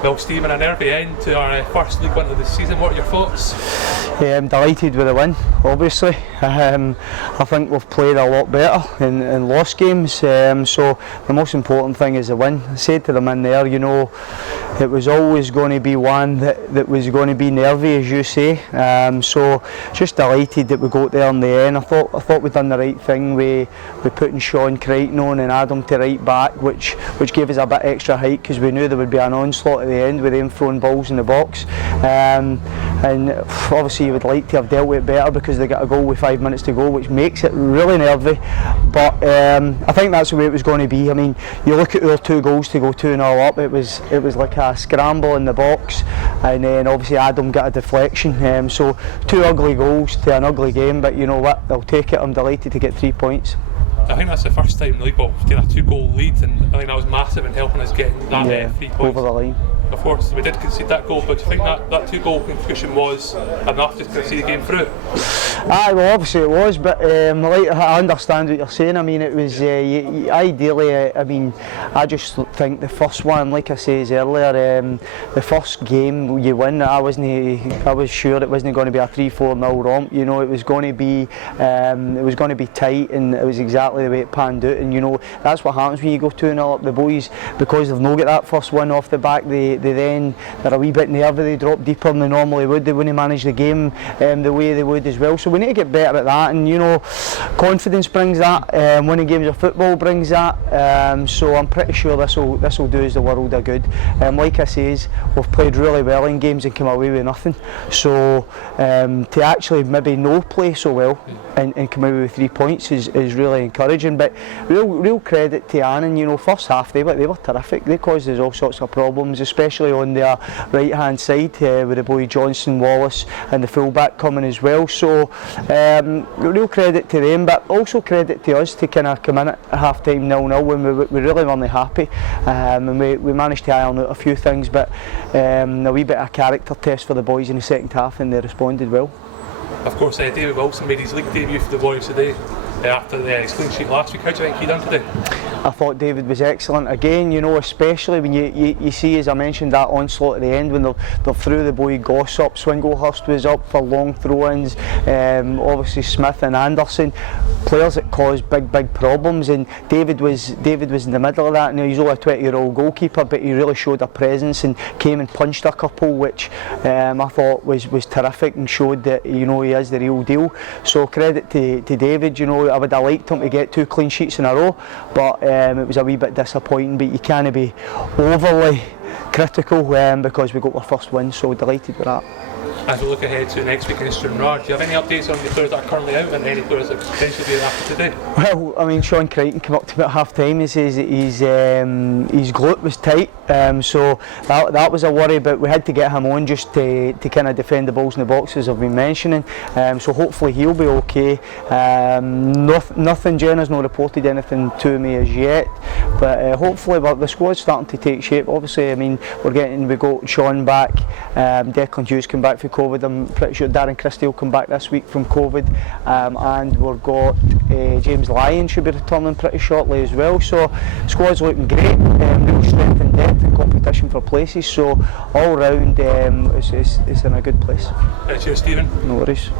Well, Stephen, a nervy end to our first League One of the season. What are your thoughts? I'm delighted with the win, obviously. I think we've played a lot better in lost games, so the most important thing is the win. I said to them in there, you know, it was always going to be one that was going to be nervy, as you say, so just delighted that we got there in the end. I thought we'd done the right thing with putting Sean Crichton on and Adam to right back, which gave us a bit extra height because we knew there would be an onslaught at the end with them throwing balls in the box, and obviously you would like to have dealt with it better because they got a goal with 5 minutes to go, which makes it really nervy, but I think that's the way it was going to be. I mean, you look at our 2 goals to go 2-0 up, it was like a scramble in the box, and then obviously Adam got a deflection, so 2 ugly goals to an ugly game, but you know what, they'll take it. I'm delighted to get 3 points. I think that's the first time in the league we've taken a 2-goal lead, and I think that was massive in helping us get that 3 points over the line. Of course, we did concede that goal, but do you think that 2-goal contribution was enough to see the game through? Aye, well obviously it was, but I understand what you're saying. I mean, it was ideally, I mean, I just think the first one, like I said earlier, the first game you win, I was sure it wasn't going to be a 3-4-0 romp. You know, it was going to be tight, and it was exactly the way it panned out. And you know, that's what happens when you go 2-0 up. The boys, because they've not got that first win off the back, they're a wee bit nervy. They drop deeper than they normally would. They wouldn't manage the game the way they would as well. So we need to get better at that, and you know, confidence brings that, winning games of football brings that, so I'm pretty sure this will do us the world of good. Like I says, we've played really well in games and come away with nothing, so to actually maybe no play so well and come away with 3 points is really encouraging. But real credit to Annan. You know, first half they were terrific. They caused us all sorts of problems, especially on their right hand side with the boy Johnson, Wallace and the fullback coming as well. So real credit to them, but also credit to us to kind of come in at half time 0-0 when we really weren't happy, and we managed to iron out a few things, but a wee bit of a character test for the boys in the second half, and they responded well. Of course, David Wilson made his league debut for the Warriors today after the clean sheet last week. How do you think he done today? I thought David was excellent again, you know, especially when you see, as I mentioned, that onslaught at the end when they're through the boy Goss up. Swinglehurst was up for long throw-ins, obviously Smith and Anderson, players that caused big problems, and David was in the middle of that. Now he's only a 20-year-old goalkeeper, but he really showed a presence and came and punched a couple, which I thought was terrific and showed that, you know, he is the real deal. So credit to David. You know, I would have liked him to get 2 clean sheets in a row, but it was a wee bit disappointing, but you can't be overly critical because we got our first win, so delighted with that. As we look ahead to next week in Stranraer, do you have any updates on the players that are currently out and any players that potentially be after today? Well, I mean, Sean Crichton came up to me at half time. He says that his glute was tight, so that was a worry, but we had to get him on just to kind of defend the balls in the boxes I've been mentioning, so hopefully he'll be okay. Nothing, Jenna's not reported anything to me as yet, but hopefully the squad's starting to take shape. Obviously, I mean, we got Sean back, Declan Hughes came back from COVID. I'm pretty sure Darren Christie will come back this week from COVID, and we've got James Lyon should be returning pretty shortly as well. So squad's looking great, real strength and depth and competition for places. So all round, it's in a good place. Cheers, Stephen. No worries.